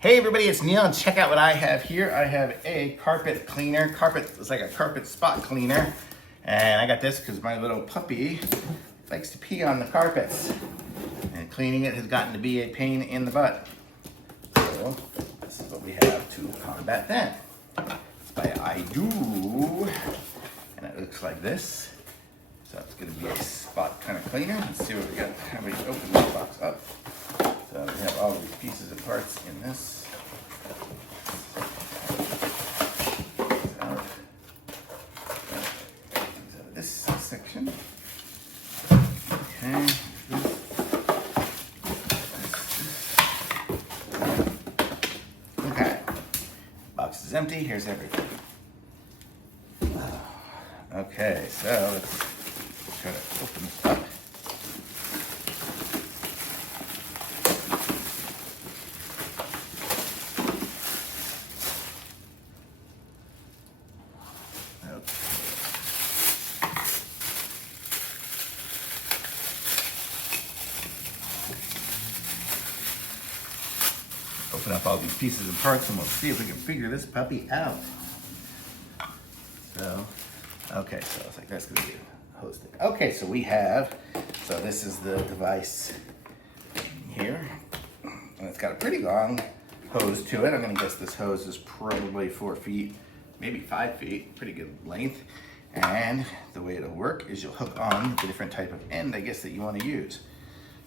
Hey everybody, it's Neil, and check out what I have here. I have a carpet cleaner. It's like a carpet spot cleaner. And I got this because my little puppy likes to pee on the carpets. And cleaning it has gotten to be a pain in the butt. So this is what we have to combat that. It's by iDOO. And it looks like this. So it's going to be a spot kind of cleaner. Let's see what we got. How we open this box up. So we have all these pieces and parts in this. Out of this section. Okay. Okay. Box is empty. Here's everything. Okay, so let's try to open this up. Open up all these pieces and parts and we'll see if we can figure this puppy out. So, okay, so it's like that's gonna be a hose stick. Okay, so this is the device here. And it's got a pretty long hose to it. I'm gonna guess this hose is probably 4 feet, maybe 5 feet, pretty good length. And the way it'll work is you'll hook on the different type of end, I guess, that you wanna use.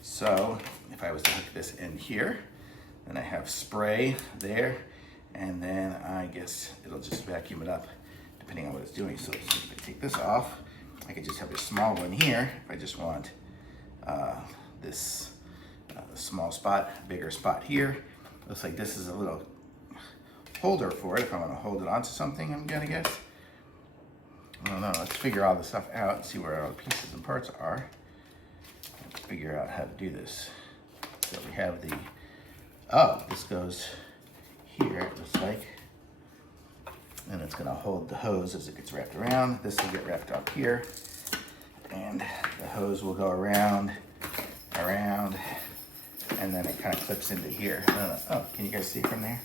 So if I was to hook this end here, then I have spray there, and then I guess it'll just vacuum it up depending on what it's doing. So if I take this off, I could just have a small one here if I just want this small spot, bigger spot here. Looks like this is a little holder for it if I want to hold it onto something, I'm gonna guess. I don't know, let's figure all this stuff out and see where all the pieces and parts are. Let's figure out how to do this. So we have this goes here, it looks like. And it's gonna hold the hose as it gets wrapped around. This will get wrapped up here. And the hose will go around, and then it kind of clips into here. Oh, can you guys see from there?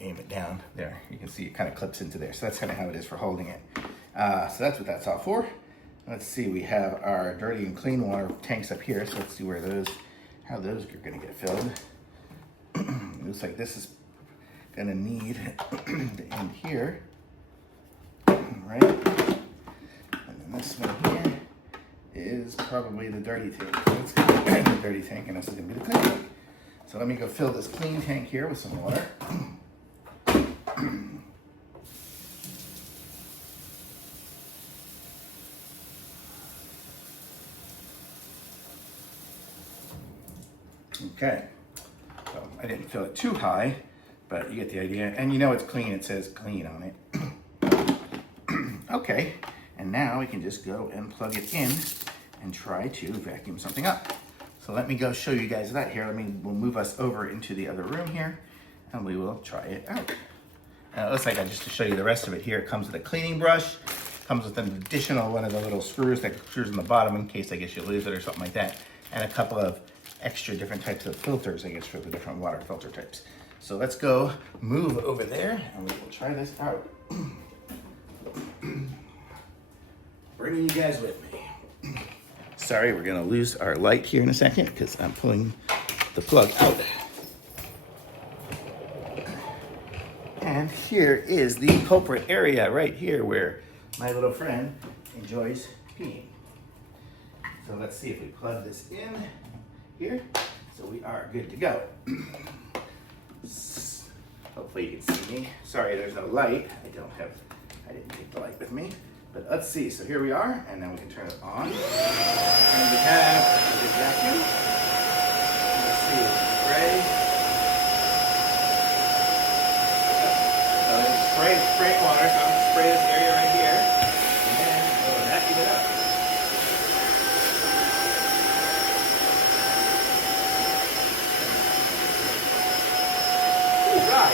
Aim it down, there. You can see it kind of clips into there. So that's kind of how it is for holding it. So that's what that's all for. Let's see, we have our dirty and clean water tanks up here. So let's see how those are gonna get filled. It looks like this is gonna need the end here, right? And then this one here is probably the dirty tank. So it's gonna be the dirty tank, and this is gonna be the clean tank. So let me go fill this clean tank here with some water. Okay, so I didn't fill it too high, but you get the idea. And you know it's clean, it says clean on it. Okay, and now we can just go and plug it in and try to vacuum something up. So let me go show you guys that here. We'll move us over into the other room here and we will try it out. It looks like just to show you the rest of it here, it comes with a cleaning brush, comes with an additional one of the little screws that screws in the bottom in case I guess you lose it or something like that, and a couple of extra different types of filters, I guess, for the different water filter types. So let's go move over there and we will try this out. Bringing you guys with me. Sorry, we're gonna lose our light here in a second because I'm pulling the plug out. And here is the culprit area right here where my little friend enjoys peeing. So let's see if we plug this in here. So we are good to go. Hopefully you can see me. Sorry, there's no light. I didn't take the light with me. But let's see, so here we are, and then we can turn it on. And we have the vacuum. Let's see, spray. So it's spray water, so I'm gonna spray this area right here, and then we'll vacuum it up. Ooh, dry.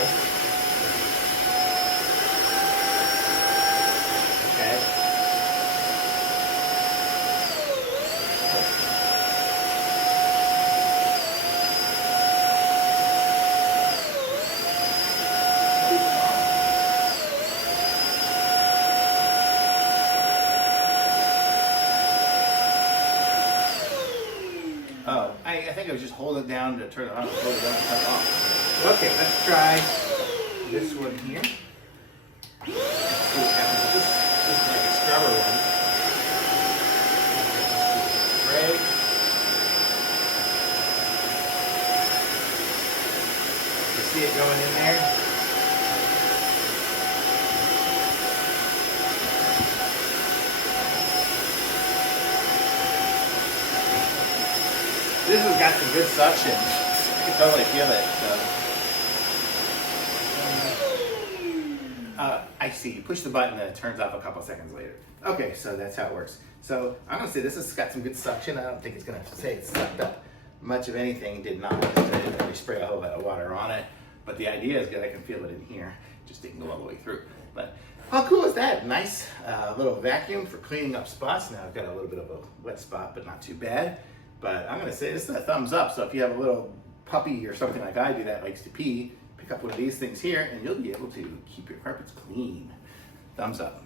Oh, I think I was just holding it down to turn it on, hold it down to turn it off. Okay, let's try this one here. Let's see what happens with this. This is like a scrubber one. Spray. You see it going in there? This has got some good suction. I can totally feel it. I see. You push the button and it turns off a couple seconds later. Okay, so that's how it works. So I'm gonna say this has got some good suction. I don't think it's gonna say it sucked up much of anything. It did not. I didn't really spray a whole lot of water on it. But the idea is good. I can feel it in here. Just didn't go all the way through. But how cool is that? Nice little vacuum for cleaning up spots. Now I've got a little bit of a wet spot, but not too bad. But I'm gonna say this is a thumbs up. So if you have a little puppy or something like I do that likes to pee, pick up one of these things here and you'll be able to keep your carpets clean. Thumbs up.